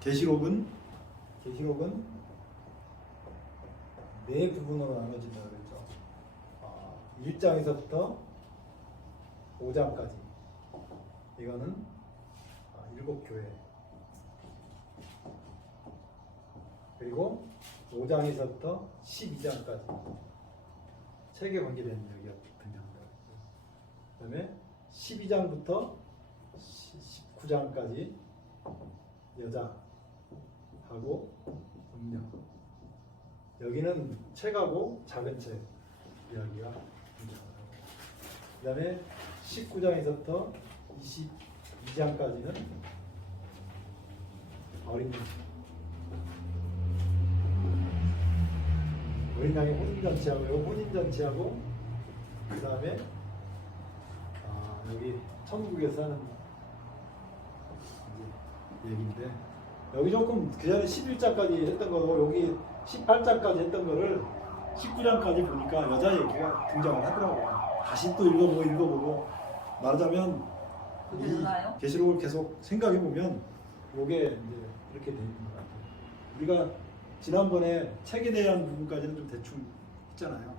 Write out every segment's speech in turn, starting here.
계시록은 네 부분으로 나눠진다 그랬죠. 1장에서부터 5장까지 이거는 7교회, 그리고 5장에서부터 12장까지 책에 관계된 이야기가 등장합니다. 그 다음에 12장부터 19장까지 여자하고 음녀, 여기는 책하고 작은 책 이야기가 등장합니다. 그 다음에 19장에서부터 22장까지는 어린 양의 혼인잔치하고 그 다음에 여기 천국에서 하는 얘기인데, 여기 조금 그 전에 11장까지 했던 거고 여기 18장까지 했던 거를 19장까지 보니까 여자 얘기가 등장을 하더라고요. 다시 또 읽어보고 말하자면 이 계시록을 계속 생각해 보면 이게 이제 이렇게 되는 것 같아요. 우리가 지난번에 책에 대한 부분까지는 좀 대충 했잖아요.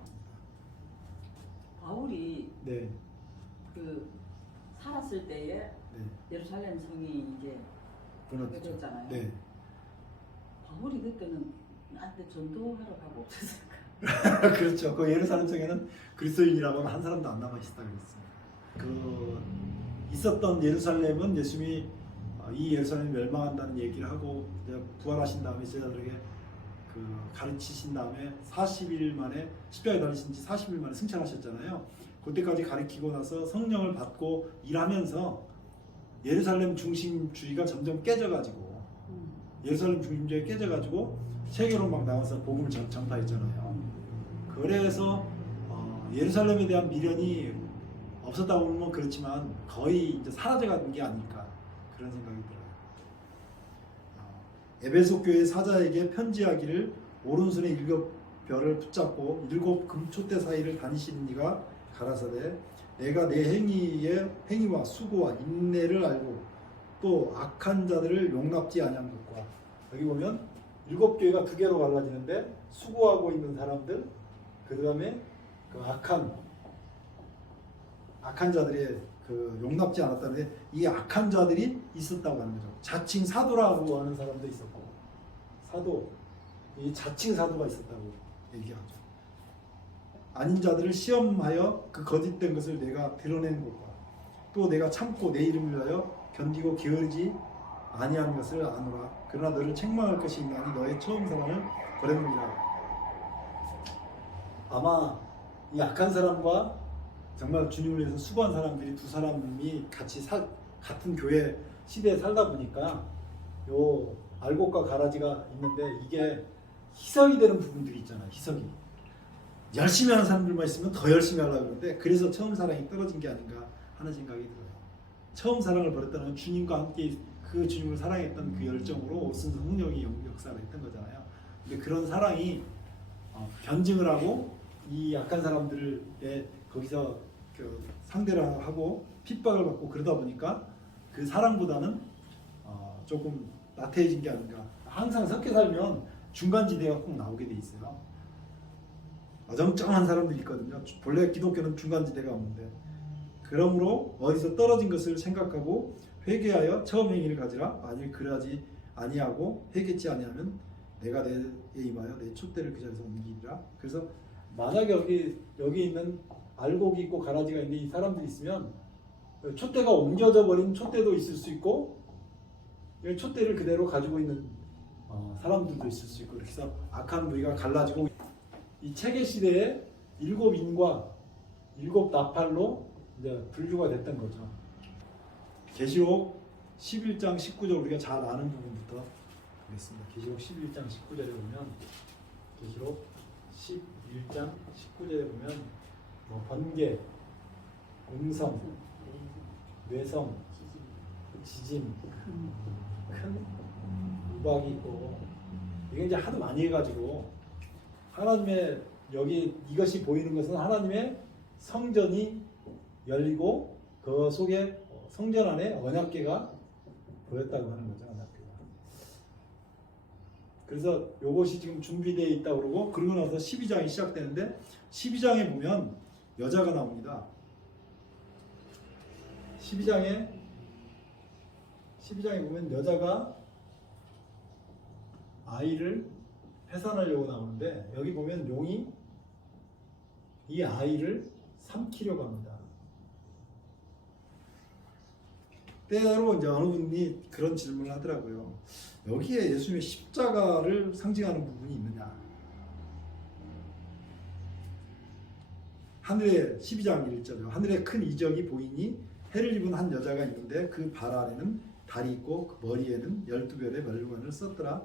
바울이 네. 그 살았을 때에 네. 예루살렘 성이 이제 무너졌잖아요. 네. 바울이 그때는 나한테 전도하러 가고 없었을까? 그렇죠. 그 예루살렘 성에는 그리스도인이라고 하면 한 사람도 안 남아 있었다 그랬어요. 그 있었던 예루살렘은 예수님이 이 예루살렘이 멸망한다는 얘기를 하고 부활하신 다음에 제자들에게 그 가르치신 다음에 40일 만에 십자가에 달리신 지 40일 만에 승천하셨잖아요. 그때까지 가르치고 나서 성령을 받고 일하면서 예루살렘 중심주의가 점점 깨져가지고 예루살렘 중심주의가 깨져가지고 세계로 막 나와서 복음을 전파했잖아요. 그래서 예루살렘에 대한 미련이 없었다고 보면 그렇지만 거의 이제 사라져가는 게 아닐까 그런 생각이 들어요. 에베소 교회 사자에게 편지하기를 오른손에 7별을 붙잡고 7 금촛대 사이를 다니시는 이가 가라사대 내가 내 행위와 수고와 인내를 알고 또 악한 자들을 용납지 아니한 것과, 여기 보면 7교회가 2개로 갈라지는데 수고하고 있는 사람들, 그 다음에 그 악한 자들의 그 용납지 않았다는데 이 악한 자들이 있었다고 하는 거죠. 자칭 사도라고 하는 사람도 있었고, 이 자칭 사도가 있었다고 얘기하죠. 아닌 자들을 시험하여 그 거짓된 것을 내가 드러내는 것과 또 내가 참고 내 이름을 위하여 견디고 게으르지 아니하는 것을 아노라. 그러나 너를 책망할 것이 있나니 너의 처음 사랑을 버렸느니라. 아마 이 악한 사람과 정말 주님을 위해서 수고한 사람들이 두 사람이 같이 같은 교회 시대에 살다 보니까 요 알곡과 가라지가 있는데 이게 희석이 되는 부분들이 있잖아요. 희석이 열심히 하는 사람들만 있으면 더 열심히 하려고 그러는데, 그래서 처음 사랑이 떨어진 게 아닌가 하는 생각이 들어요. 처음 사랑을 버렸다는 건 주님과 함께 그 주님을 사랑했던 그 열정으로 옷은 성령이 역사를 했던 거잖아요. 근데 그런 사랑이 변증을 하고 이 약한 사람들의 거기서 그 상대를 하고 핍박을 받고 그러다 보니까 그 사랑보다는 조금 나태해진 게 아닌가. 항상 섞여 살면 중간지대가 꼭 나오게 돼 있어요. 어정쩡한 사람들이 있거든요. 본래 기독교는 중간지대가 없는데, 그러므로 어디서 떨어진 것을 생각하고 회개하여 처음 행위를 가지라. 만일 그러하지 아니하고 회개치 아니하면 내가 내에 임하여 내 촛대를 그 자리에서 옮기리라. 그래서 만약에 여기 있는 알곡이 있고 가라지가 있는데 이 사람들이 있으면 촛대가 옮겨져 버린 촛대도 있을 수 있고 촛대를 그대로 가지고 있는 사람들도 있을 수 있고, 그래서 악한 무리가 갈라지고 이 체계 시대에 7인과 7나팔로 이제 분류가 됐던 거죠. 계시록 11장 19절 우리가 잘 아는 부분부터 보겠습니다. 계시록 11장 19절에 보면 계시록 11장 19절에 보면 번개, 음성, 뇌성, 지진, 큰 우박이 있고, 이게 이제 하도 많이 해가지고 하나님의 여기 이것이 보이는 것은 하나님의 성전이 열리고 그 속에 성전 안에 언약궤가 보였다고 하는 거죠. 언약궤가. 그래서 요것이 지금 준비되어 있다고 그러고 그러고 나서 12장이 시작되는데 12장에 보면 여자가 나옵니다. 12장에 보면 여자가 아이를 해산하려고 나오는데 여기 보면 용이 이 아이를 삼키려고 합니다. 때로 이제 어느 분이 그런 질문을 하더라고요. 여기에 예수님의 십자가를 상징하는 부분이 있느냐? 하늘에 12장 1절이요. 하늘에 큰 이적이 보이니 해를 입은 한 여자가 있는데 그 발 아래는 달이 있고 그 머리에는 12별의 멸관을 썼더라.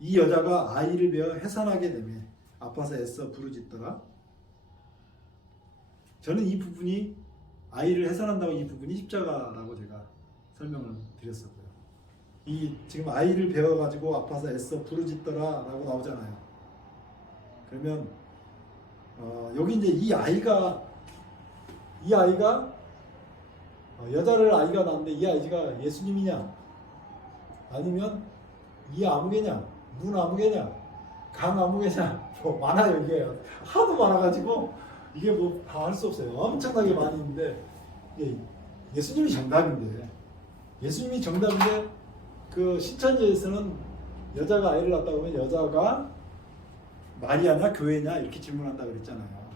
이 여자가 아이를 베어 해산하게 되매 아파서 애써 부르짖더라. 저는 이 부분이 아이를 해산한다고 이 부분이 십자가라고 제가 설명을 드렸었고요. 이 지금 아이를 베어가지고 아파서 애써 부르짖더라라고 나오잖아요. 그러면 여기 이제 이 아이가 여자를 아이가 낳았는데 이 아이가 예수님이냐 아니면 이 아무개냐 문 아무개냐 강 아무개냐 뭐 많아요. 이게 하도 많아가지고 이게 뭐 다 할 수 없어요. 엄청나게 많이 있는데 예수님이 정답인데 그 신천지에서는 여자가 아이를 낳았다고 하면 여자가 마리아냐 교회냐 이렇게 질문한다 그랬잖아요.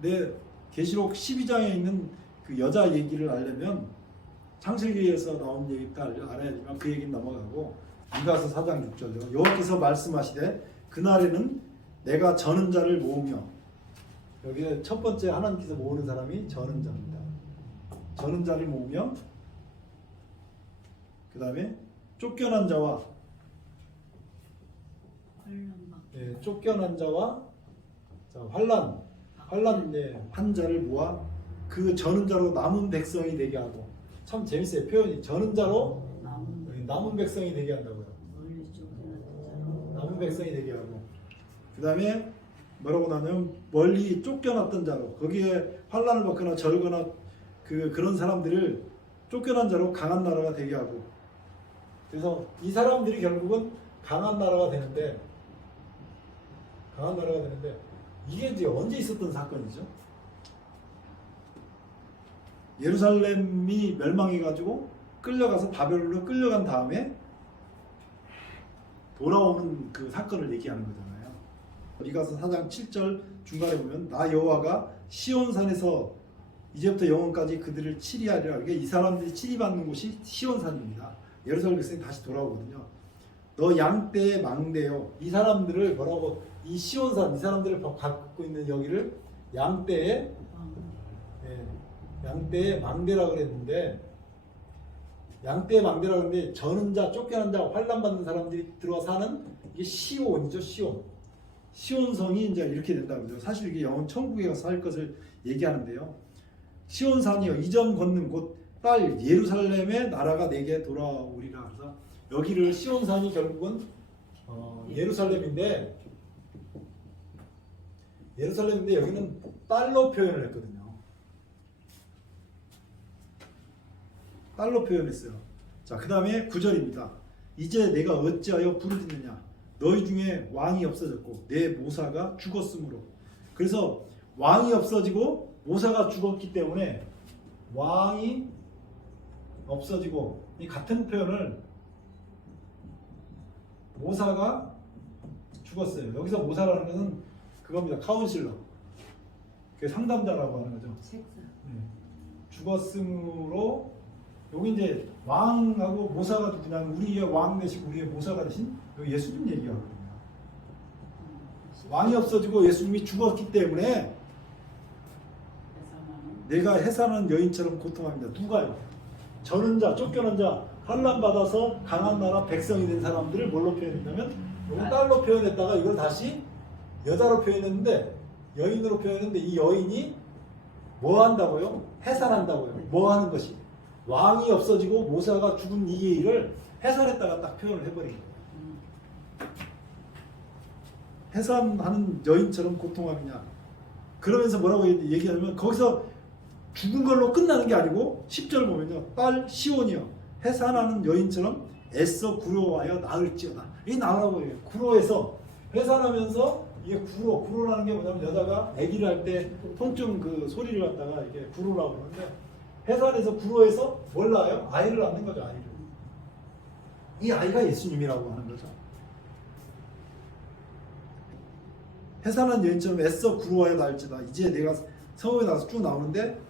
근데 계시록 12장에 있는 그 여자 얘기를 알려면 창세기에서 나온 얘기도 알아야지만 그 얘기는 넘어가고 유다서 4장 6절요. 여호와께서 말씀하시되 그날에는 내가 저는 자를 모으며 여기에 첫 번째 하나님께서 모으는 사람이 저는 자입니다. 저는 자를 모으며 그 다음에 쫓겨난 자와 쫓겨난 자와 환난 자를 모아 그 저는 자로 남은 백성이 되게 하고 참 재밌어요. 표현이 저는 자로 남은 백성이 되게 한다고요. 남은 백성이 되게 하고 그 다음에 뭐라고 나냐면 멀리 쫓겨났던 자로 거기에 환난을 받거나 절거나 그런 사람들을 쫓겨난 자로 강한 나라가 되게 하고 그래서 이 사람들이 결국은 강한 나라가 되는데 이게 이제 언제 있었던 사건이죠? 예루살렘이 멸망해가지고 끌려가서 바벨론으로 끌려간 다음에 돌아오는 그 사건을 얘기하는 거잖아요. 미가서 4장 7절 중간에 보면 나 여호와가 시온산에서 이제부터 영원까지 그들을 치리하리라. 이게 이 사람들이 치리받는 곳이 시온산입니다. 예루살렘 백성이 다시 돌아오거든요. 너 양떼의 망대요. 이 사람들을 뭐라고 이 시온산 이 사람들을 갖고 있는 여기를 양떼의 망대라고 그랬는데 양떼의 망대라고 그랬는데 저는 자 쫓겨난 자 환난 받는 사람들이 들어와 사는 이게 시온이죠. 시온성이 이제 이렇게 된다고 그러죠. 사실 이게 영원 천국에 가서 살 것을 얘기하는데요. 시온산이요 이전 걷는 곳 딸 예루살렘의 나라가 내게 돌아오리라. 그래서 여기를 시온산이 결국은 예루살렘인데 여기는 딸로 표현을 했거든요. 딸로 표현했어요. 자, 그 다음에 9절입니다. 이제 내가 어찌하여 부르짖느냐 너희 중에 왕이 없어졌고 내 모사가 죽었으므로. 그래서 왕이 없어지고 모사가 죽었기 때문에 왕이 없어지고 이 같은 표현을 모사가 죽었어요. 여기서 모사라는 것은 그겁니다. 카운실러. 그 상담자라고 하는 거죠. 죽었으므로 여기 이제 왕하고 모사가 그냥 우리의 왕 대신 우리의 모사가 대신 여기 예수님 얘기하거든요. 왕이 없어지고 예수님이 죽었기 때문에 내가 해산하는 여인처럼 고통합니다. 누가요? 저는 자, 쫓겨난 자, 환난 받아서 강한 나라 백성이 된 사람들을 뭘로 표현했냐면 여기 딸로 표현했다가 이걸 다시 여자로 표현했는데 여인으로 표현했는데 이 여인이 뭐 한다고요? 해산한다고요. 뭐 하는 것이? 왕이 없어지고 모사가 죽은 이 일을 해산했다가 딱 표현을 해버린 거예요. 해산하는 여인처럼 고통하느냐. 그러면서 뭐라고 얘기하냐면 거기서 죽은 걸로 끝나는 게 아니고 10절 보면요. 딸 시온이요. 해산하는 여인처럼 애써 구로하여 나을지어다. 이 나으라고 해요. 구로에서 해산하면서 이게 구로라는 게 뭐냐면 여자가 아기를 할 때 통증 그 소리를 갖다가 이게 구로라고 그러는데 해산해서 구로에서 뭘 낳아요? 아이를 낳는 거죠. 아이를. 이 아이가 예수님이라고 하는 거죠. 해산한 여인처럼 애써 구로하여 나을지다. 이제 내가 성읍에 나가서 쭉 나오는데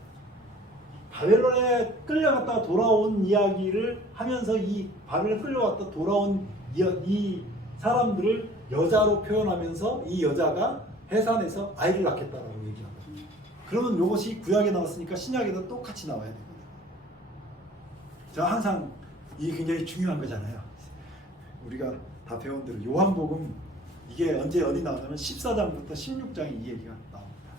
바벨론에 끌려갔다가 돌아온 이야기를 하면서 이 바벨론에 끌려갔다 돌아온 이 사람들을 여자로 표현하면서 이 여자가 해산해서 아이를 낳겠다라고 얘기하는 거죠. 그러면 이것이 구약에 나왔으니까 신약에도 똑같이 나와야 됩니다. 자, 항상 이게 굉장히 중요한 거잖아요. 우리가 다 배운 대로 요한복음 이게 언제 어디 나오냐면 14장부터 16장에 이 얘기가 나옵니다.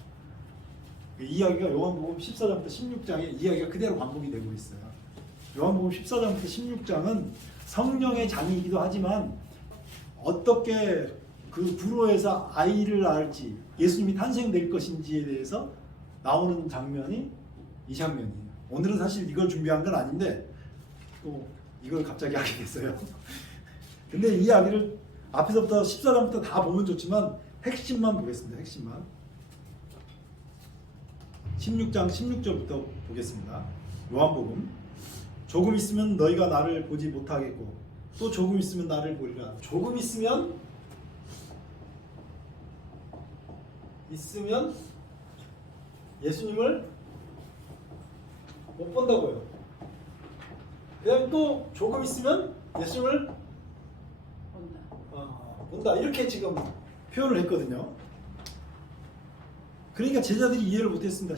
이 이야기가 요한복음 14장부터 16장에 이야기가 그대로 반복이 되고 있어요. 요한복음 14장부터 16장은 성령의 장이기도 하지만 어떻게 그 구로에서 아이를 낳을지 예수님이 탄생될 것인지에 대해서 나오는 장면이 이 장면이에요. 오늘은 사실 이걸 준비한 건 아닌데 또 이걸 갑자기 하게 됐어요. 근데 이 이야기를 앞에서부터 14장부터 다 보면 좋지만 핵심만 보겠습니다. 핵심만. 16장 16절부터 보겠습니다. 요한복음. 조금 있으면 너희가 나를 보지 못하겠고 또 조금 있으면 나를 보리라. 조금 있으면 예수님을 못 본다고요. 그다음에 또 조금 있으면 예수님을 본다. 이렇게 지금 표현을 했거든요. 그러니까 제자들이 이해를 못했습니다.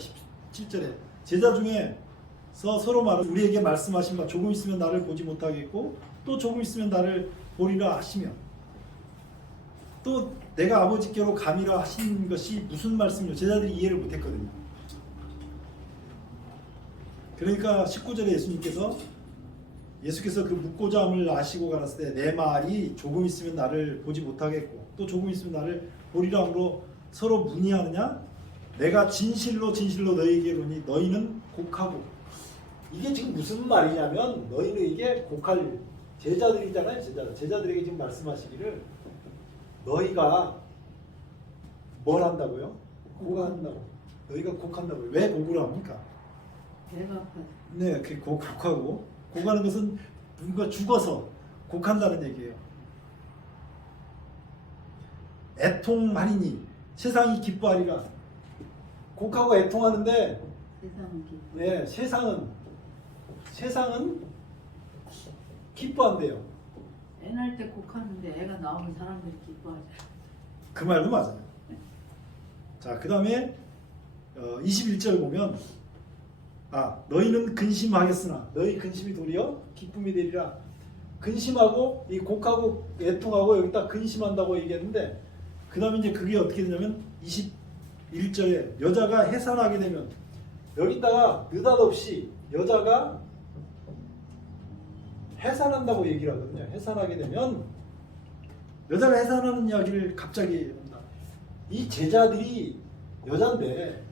17절에 제자 중에서 서로 말을 우리에게 말씀하신 바 조금 있으면 나를 보지 못하겠고 또 조금 있으면 나를 보리라 하시며 또 내가 아버지께로 감이라 하신 것이 무슨 말씀이요? 제자들이 이해를 못했거든요. 그러니까 19절에 예수께서 그 묻고자 함을 아시고 가랐을 때 내 말이 조금 있으면 나를 보지 못하겠고 또 조금 있으면 나를 보리라 함으로 서로 문의하느냐? 내가 진실로 너희에게 이르노니 너희는 곡하고. 이게 지금 무슨 말이냐면 너희는 이게 곡할 제자들이잖아요. 제자들에게 지금 말씀하시기를 너희가 뭘 한다고요? 곡한다고. 너희가 곡한다고요. 왜 곡을 합니까? 배가 아파. 네, 그 곡하고 곡하는 것은 누군가 죽어서 곡한다는 얘기예요. 애통하리니 세상이 기뻐하리라. 곡하고 애통하는데 세상은 기뻐. 네, 세상은 기뻐한대요. 애 낳을 때 곡하는데 애가 나오면 사람들이 기뻐하죠. 그 말도 맞아요. 자, 그 다음에 21절 보면 너희는 근심하겠으나 너희 근심이 도리어 기쁨이 되리라. 근심하고 이 곡하고 애통하고 여기다 근심한다고 얘기했는데 그 다음에 이제 그게 어떻게 되냐면 21절에 여자가 해산하게 되면 여기다가 느닷없이 여자가 해산한다고 얘기를 하거든요. 해산하게 되면 여자가 해산하는 이야기를 갑자기 한다. 이 제자들이 여잔데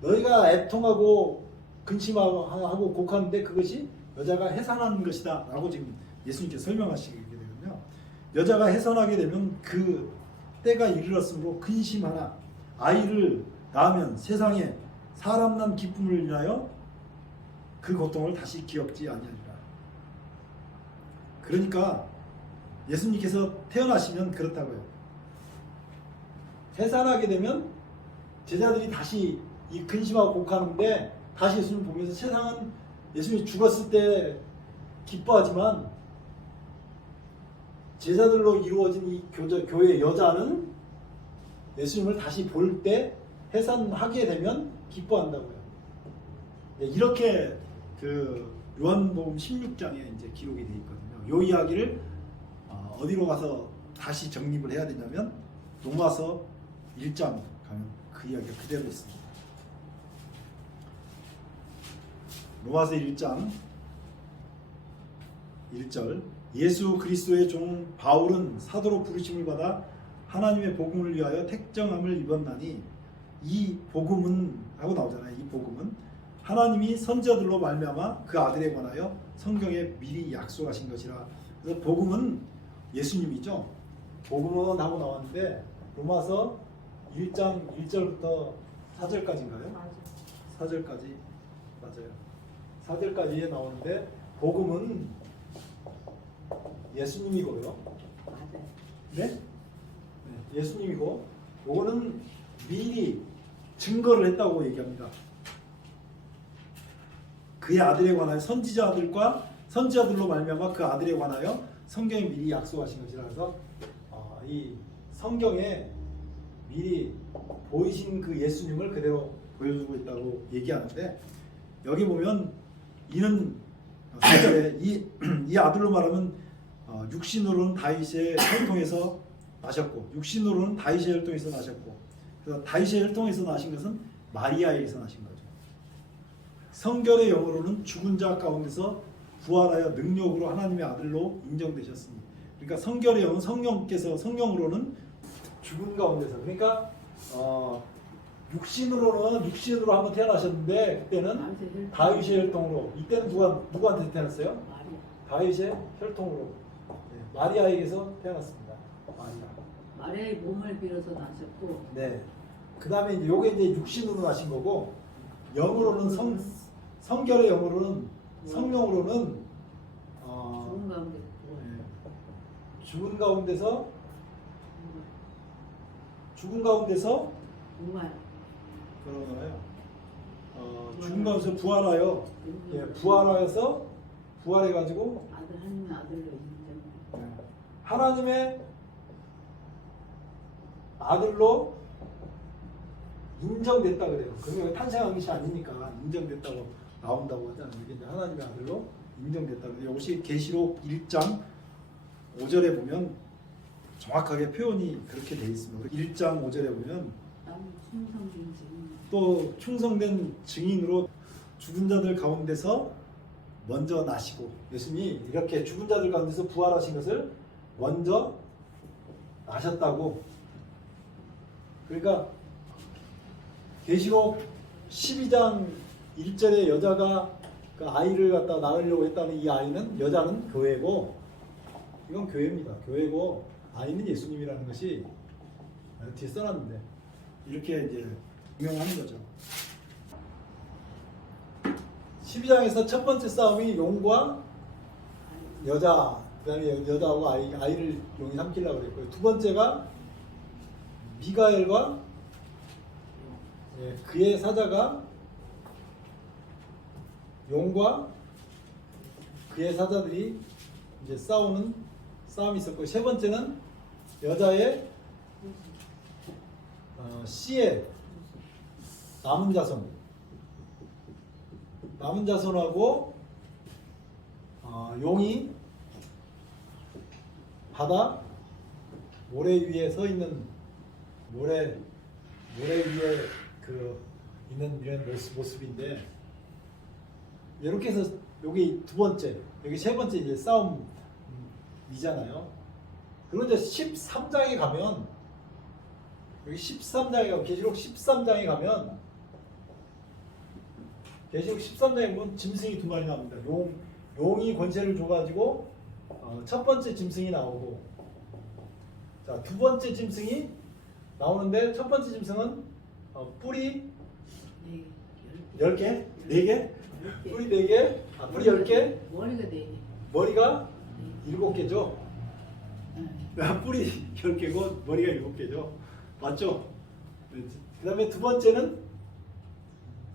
너희가 애통하고 근심하고 곡하는데 그것이 여자가 해산하는 것이다 라고 지금 예수님께서 설명하시게 되거든요. 여자가 해산하게 되면 그 때가 이르렀으므로 근심하나 아이를 낳으면 세상에 사람 난 기쁨을 인하여 그 고통을 다시 기억지 아니하리라. 그러니까 예수님께서 태어나시면 그렇다고요. 해산하게 되면 제자들이 다시 이 근심하고 곡하는데 다시 예수님 보면서 세상은 예수님이 죽었을 때 기뻐하지만 제자들로 이루어진 이 교회 여자는 예수님을 다시 볼 때 해산하게 되면 기뻐한다고요. 이렇게 그 요한복음 16장에 이제 기록이 되어 있거든요. 이 이야기를 어디로 가서 다시 정립을 해야 되냐면 로마서 1장 가면 그 이야기가 그대로 있습니다. 로마서 1장 1절 예수 그리스도의 종 바울은 사도로 부르심을 받아 하나님의 복음을 위하여 택정함을 입었나니 이 복음은 하고 나오잖아요. 이 복음은 하나님이 선지자들로 말미암아 그 아들에 관하여 성경에 미리 약속하신 것이라. 그래서 복음은 예수님이죠. 복음은 하고 나왔는데 로마서 1장 1절부터 4절까지인가요? 맞아. 4절까지 맞아요. 4절까지에 나오는데 복음은 예수님이고요. 맞아. 네? 네, 예수님이고 요거는 미리 증거를 했다고 얘기합니다. 그의 아들에 관하여 선지자들로 말미암아 그 아들에 관하여 성경에 미리 약속하신 것이라서 이 성경에 미리 보이신 그 예수님을 그대로 보여주고 있다고 얘기하는데 여기 보면 이는 4절에 이 아들로 말하면 육신으로는 다윗의 혈통에서 나셨고 육신으로는 다윗의 혈통에서 나셨고 그래서 다윗의 혈통에서 나신 것은 마리아에게서 나신 거죠. 성결의 영으로는 죽은 자 가운데서 부활하여 능력으로 하나님의 아들로 인정되셨으니 그러니까 성결의 영은 성령으로는 죽은 가운데서 그러니까 육신으로 한번 태어나셨는데 그때는 다윗의 혈통으로 이때는 누구한테 태어났어요? 마리아. 다윗의 혈통으로 마리아에게서 태어났습니다. 마리아의 몸을 빌어서 나셨고. 네. 그 다음에 이제 요게 이제 육신으로 나신 거고 영으로는 성결의 영으로는 성령으로는 죽은 가운데. 죽은 가운데서 누가요? 그런 거예요. 죽은 가운데서 부활하여 부활하여서 부활해가지고 아들 하나님의 아들로 인정. 하나님의 아들로 인정됐다 그래요. 그러면 탄생한 것이 아니니까 인정됐다고 나온다고 하잖아요. 이게 이제 하나님의 아들로 인정됐다. 이것이 계시록 1장 5절에 보면 정확하게 표현이 그렇게 되어 있습니다. 1장 5절에 보면 나는 충성된 증인. 또 충성된 증인으로 죽은 자들 가운데서 먼저 나시고 예수님이 이렇게 죽은 자들 가운데서 부활하신 것을 먼저 나셨다고. 그러니까 계시록 12장 1절에 여자가 그 아이를 갖다 낳으려고 했다는 이 아이는 여자는 교회고 이건 교회입니다. 교회고 아이는 예수님이라는 것이 뒤에 써놨는데 이렇게 이제 유명한 거죠. 12장에서 첫 번째 싸움이 용과 여자, 그 다음에 여자하고 아이를 용이 삼키려고 그랬고요. 두 번째가 미가엘과 그의 사자가 용과 그의 사자들이 이제 싸우는 싸움이 있었고 세 번째는 여자의 씨의 남은 자손하고 용이 바다 모래 위에 서 있는 모래 위에 그 있는 이런 모습인데 이렇게 해서 여기 두 번째 여기 세 번째 이제 싸움이잖아요. 그런데 13장에 가면 여기 13장에 가면 계시록 13장에 가면 계시록 13장에 보면 짐승이 두 마리 나옵니다. 용이 권세를 줘가지고 첫 번째 짐승이 나오고 자, 두 번째 짐승이 나오는데 첫 번째 짐승은 뿔이 10개? 4개? 뿔이 4개? 뿔이 10개? 머리가 4개. 머리가 7개죠? 뿔이 10개고 머리가 7개죠? 맞죠? 그 다음에 두 번째는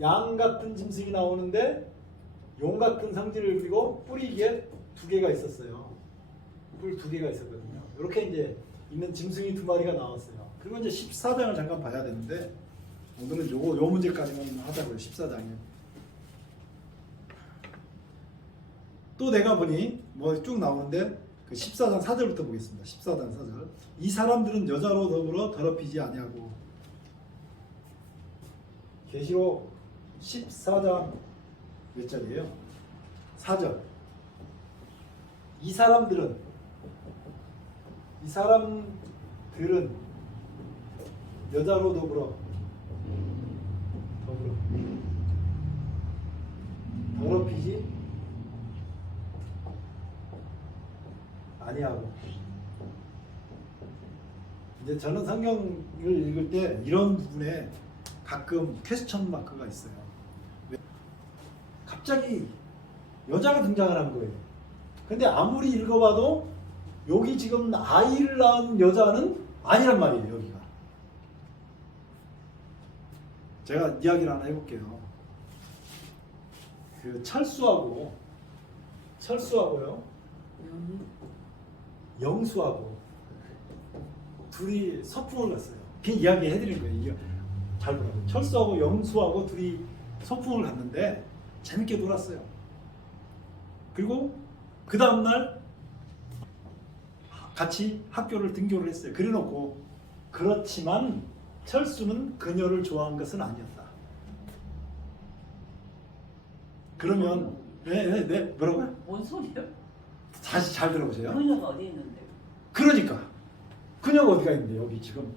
양 같은 짐승이 나오는데 용 같은 성질을 부리고 뿔이 이게 2개가 있었어요. 뿔 2개가 있었거든요. 이렇게 이제 있는 짐승이 2마리가 나왔어요. 그리고 이제 14장을 잠깐 봐야 되는데 오늘은 요 문제까지만 하자고요. 14장에. 또 내가 보니 뭐 쭉 나오는데 그 14장 4절부터 보겠습니다. 14장 4절. 이 사람들은 여자로 더불어 더럽히지 아니하고 계시록 14장 몇 절이에요? 4절. 이 사람들은 여자로 더불어 더럽히지 아니하고. 이제 저는 성경을 읽을 때 이런 부분에 가끔 퀘스천 마크가 있어요. 갑자기 여자가 등장을 한 거예요. 근데 아무리 읽어봐도 여기 지금 아이를 낳은 여자는 아니란 말이에요. 여기가. 제가 이야기를 하나 해볼게요. 그 철수하고요 영수하고 둘이 서풍을 갔어요. 그냥 이야기 해드린 거예요. 이게 잘 보라고. 철수하고 영수하고 둘이 서풍을 갔는데 재밌게 놀았어요. 그리고 그 다음날 같이 학교를 등교를 했어요. 그래놓고 그렇지만 철수는 그녀를 좋아한 것은 아니었다. 그러면 네 뭐라고요? 뭔 소리야? 다시 잘 들어보세요. 그녀가 어디 있는데? 그러니까 그녀가 어디가 있는데 여기 지금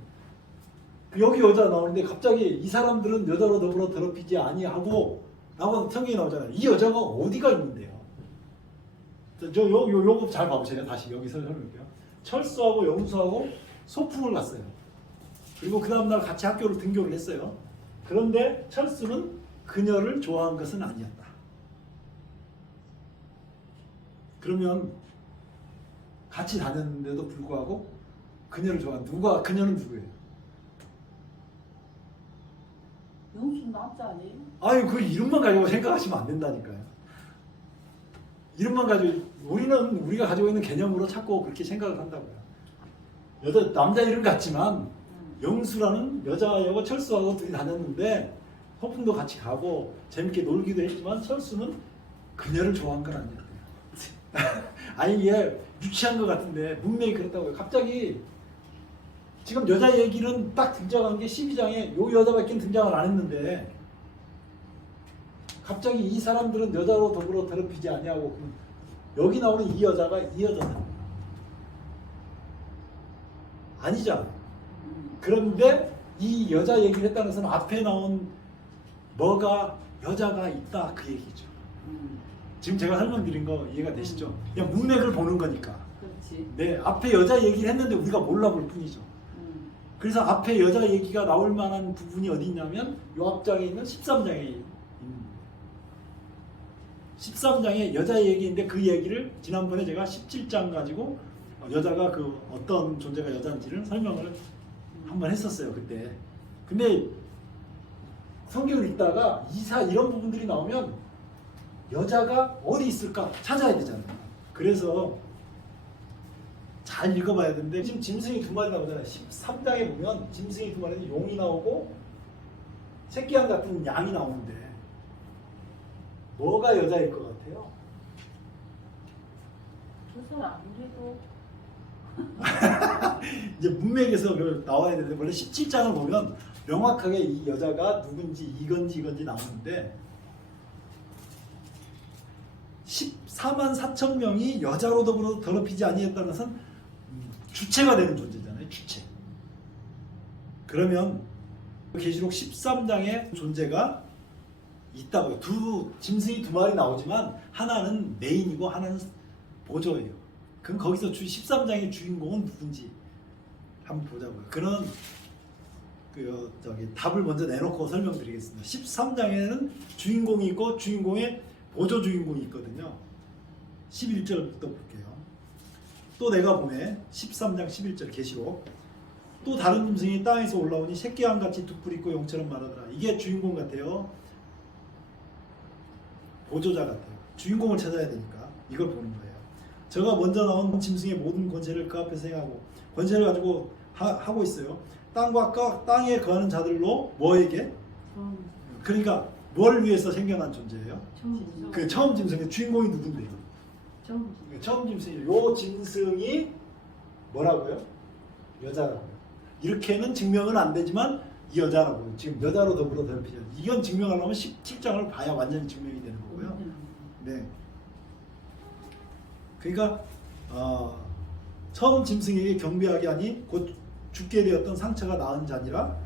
여기 여자 나오는데 갑자기 이 사람들은 여자로 더불어 더럽히지 아니하고 라고 성경이 나오잖아요. 이 여자가 어디가 있는데요? 요거 잘 봐보세요. 다시 여기서 설명할게요. 철수하고 영수하고 소풍을 갔어요. 그리고 그 다음날 같이 학교를 등교를 했어요. 그런데 철수는 그녀를 좋아한 것은 아니었다. 그러면 같이 다녔는데도 불구하고 그녀를 좋아한 그녀는 누구예요? 영수 남자 아니에요? 아유 그 이름만 가지고 생각하시면 안 된다니까요. 이름만 가지고 우리가 가지고 있는 개념으로 자꾸 그렇게 생각을 한다고요. 남자 이름 같지만 영수라는 여자하고 철수하고 둘이 다녔는데 소풍도 같이 가고 재밌게 놀기도 했지만 철수는 그녀를 좋아한 건 아니었대요. 아니 이게 유치한 것 같은데 문맥이 그렇다고요. 갑자기 지금 여자 얘기는 딱 등장한 게 12장에 요 여자밖에 등장을 안 했는데 갑자기 이 사람들은 여자로 더불어 더럽히지 아니하고 여기 나오는 이 여자가 이 여자는 아니잖아요. 그런데 이 여자 얘기를 했다는 것은 앞에 나온 뭐가 여자가 있다 그 얘기죠. 지금 제가 설명드린 거 이해가 되시죠? 그냥 문맥을 보는 거니까. 그렇지. 네, 앞에 여자 얘기를 했는데 우리가 몰라볼 뿐이죠. 그래서 앞에 여자 얘기가 나올 만한 부분이 어디 있냐면 요 앞장에 있는 13장에 있는 13장에 여자 얘기인데 그 얘기를 지난번에 제가 17장 가지고 여자가 그 어떤 존재가 여자인지를 설명을 한번 했었어요 그때. 근데 성경을 읽다가 이런 부분들이 나오면 여자가 어디 있을까 찾아야 되잖아요. 그래서 잘 읽어봐야 되는데 지금 짐승이 두 마리 나오잖아요. 13장에 보면 짐승이 두 마리는 용이 나오고 새끼양 같은 양이 나오는데 뭐가 여자일 것 같아요? 그 사람 아무래도 이제 문맥에서 나와야 되는데 원래 17장을 보면 명확하게 이 여자가 누군지 이건지 나오는데 14만 4천 명이 여자로 더불어 더럽히지 아니했다는 것은 주체가 되는 존재잖아요. 주체. 그러면 계시록 13장에 존재가 있다고요. 짐승이 두 마리 나오지만 하나는 메인이고 하나는 보조예요. 그럼 거기서 13장의 주인공은 누군지 한번 보자고요. 그런 답을 먼저 내놓고 설명드리겠습니다. 13장에는 주인공이 있고 주인공의 보조 주인공이 있거든요. 11절부터 볼게요. 또 내가 보매 13장 11절 계시록 또 다른 짐승이 땅에서 올라오니 새끼양같이 두 뿔 있고 용처럼 말하더라. 이게 주인공 같아요. 보조자 같아요. 주인공을 찾아야 되니까 이걸 보는 거예요. 저가 먼저 나온 짐승의 모든 권세를 그 앞에서 행하고 권세를 가지고 하고 있어요. 땅과 땅에 거하는 자들로 뭐에게? 그러니까 뭘 위해서 생겨난 존재예요? 그 처음 짐승의 주인공이 누군데요? 처음 짐승이 요 짐승이 뭐라고요? 여자라고요. 이렇게는 증명은 안 되지만 이 여자라고요. 지금 여자로 더불어 더럽히죠. 이건 증명하려면 17장을 봐야 완전히 증명이 되는 거고요. 네. 그러니까 처음 짐승에게 경배하게 하니 곧 죽게 되었던 상처가 나은 자니라.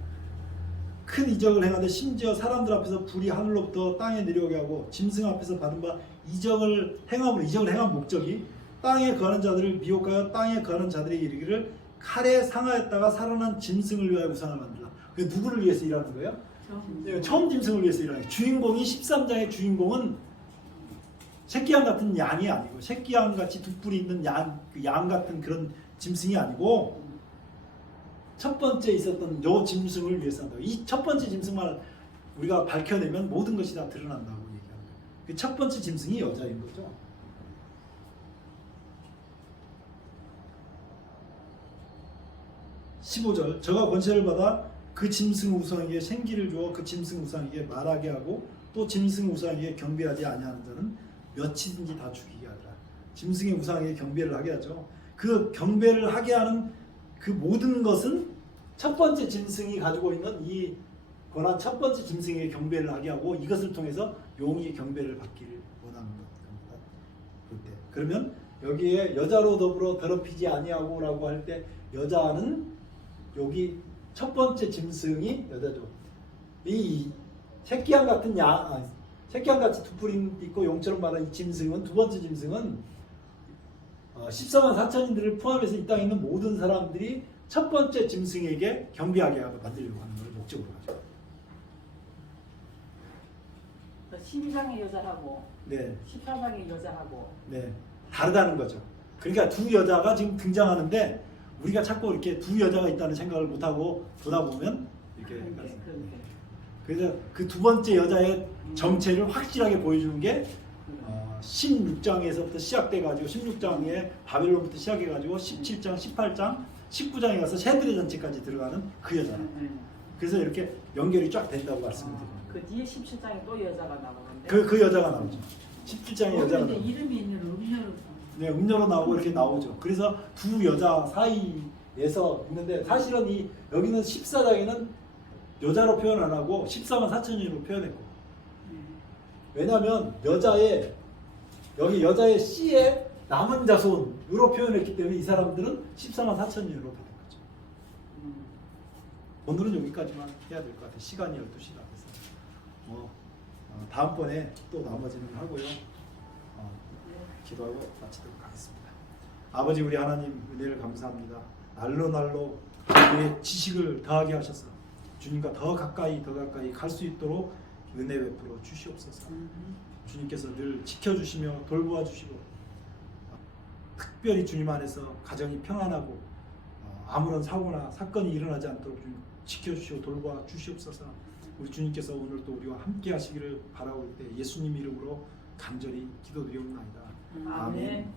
큰 이적을 행하되 심지어 사람들 앞에서 불이 하늘로부터 땅에 내려오게 하고 짐승 앞에서 받은 바 이적을 행한 목적이 땅에 거하는 자들을 미혹하여 땅에 거하는 자들에게 이르기를 칼에 상하였다가 살아난 짐승을 위하여 우상을 만들라. 그게 누구를 위해서 일하는 거예요? 처음 짐승을 위해서 일하는 거예요. 주인공이 13장의 주인공은 새끼양 같은 양이 아니고 새끼양 같이 두 뿔이 있는 양 같은 그런 짐승이 아니고 첫 번째 있었던 요 짐승을 위해서 한다. 이 첫 번째 짐승만 우리가 밝혀내면 모든 것이 다 드러난다고 얘기하는 거예요. 그 첫 번째 짐승이 여자인 거죠. (15절) 저가 권세를 받아 그 짐승 우상에게 생기를 주어 그 짐승 우상에게 말하게 하고 또 짐승 우상에게 경배하지 아니하는 자는 몇이든지 다 죽이게 하더라. 짐승의 우상에게 경배를 하게 하죠. 그 경배를 하게 하는 그 모든 것은 첫 번째 짐승이 가지고 있는 이 권한 첫 번째 짐승에게 경배를 하게 하고 이것을 통해서 용이 경배를 받기를 원하는 겁니다. 볼 때. 그러면 여기에 여자로 더불어 더럽히지 아니하고라고 할 때 여자는 여기 첫 번째 짐승이 여자죠. 이 새끼양 같은 새끼양 같이 두 뿔이 있고 용처럼 말하는 이 짐승은 두 번째 짐승은 14만 4천인들을 포함해서 이 땅에 있는 모든 사람들이 첫 번째 짐승에게 경배하게 만들려고 하는 것을 목적으로 하죠. 12장의 여자하고 네, 14장의 여자하고 네, 다르다는 거죠. 그러니까 두 여자가 지금 등장하는데 우리가 자꾸 이렇게 두 여자가 있다는 생각을 못 하고 보다 보면 이렇게 그래서 그 두 번째 여자의 정체를 확실하게 보여주는 게 16장에서부터 시작돼 가지고 16장에 바벨론부터 시작해 가지고 17장, 18장, 19장에 가서 새들의 전체까지 들어가는 그 여자. 그래서 이렇게 연결이 쫙 된다고 말씀드립니다. 그 뒤에 17장에 또 여자가 나오는데 그 여자가 나오죠. 17장에 여자가 근데 나오죠. 이름이 있는 음료로 네, 음료로 나오고 이렇게 나오죠. 그래서 두 여자 사이에서 있는데 사실은 이 여기는 14장에는 여자로 표현 안 하고 14만 4천인으로 표현했고 왜냐하면 여기 여자의 씨의 남은 자손으로 표현했기 때문에 이 사람들은 14만 4천인으로 받은 거죠. 오늘은 여기까지만 해야 될 것 같아요. 시간이 12시다. 그래서 다음번에 또 나머지는 하고요. 기도하고 마치도록 하겠습니다. 아버지 우리 하나님 은혜를 감사합니다. 날로 우리의 지식을 더하게 하셔서 주님과 더 가까이 갈 수 있도록 은혜 베풀어 주시옵소서. 주님께서 늘 지켜주시며 돌보아 주시고 특별히 주님 안에서 가정이 평안하고 아무런 사고나 사건이 일어나지 않도록 주님 지켜주시고 돌보아 주시옵소서. 우리 주님께서 오늘 또 우리와 함께 하시기를 바라올 때 예수님 이름으로 간절히 기도드리옵나이다. 아멘.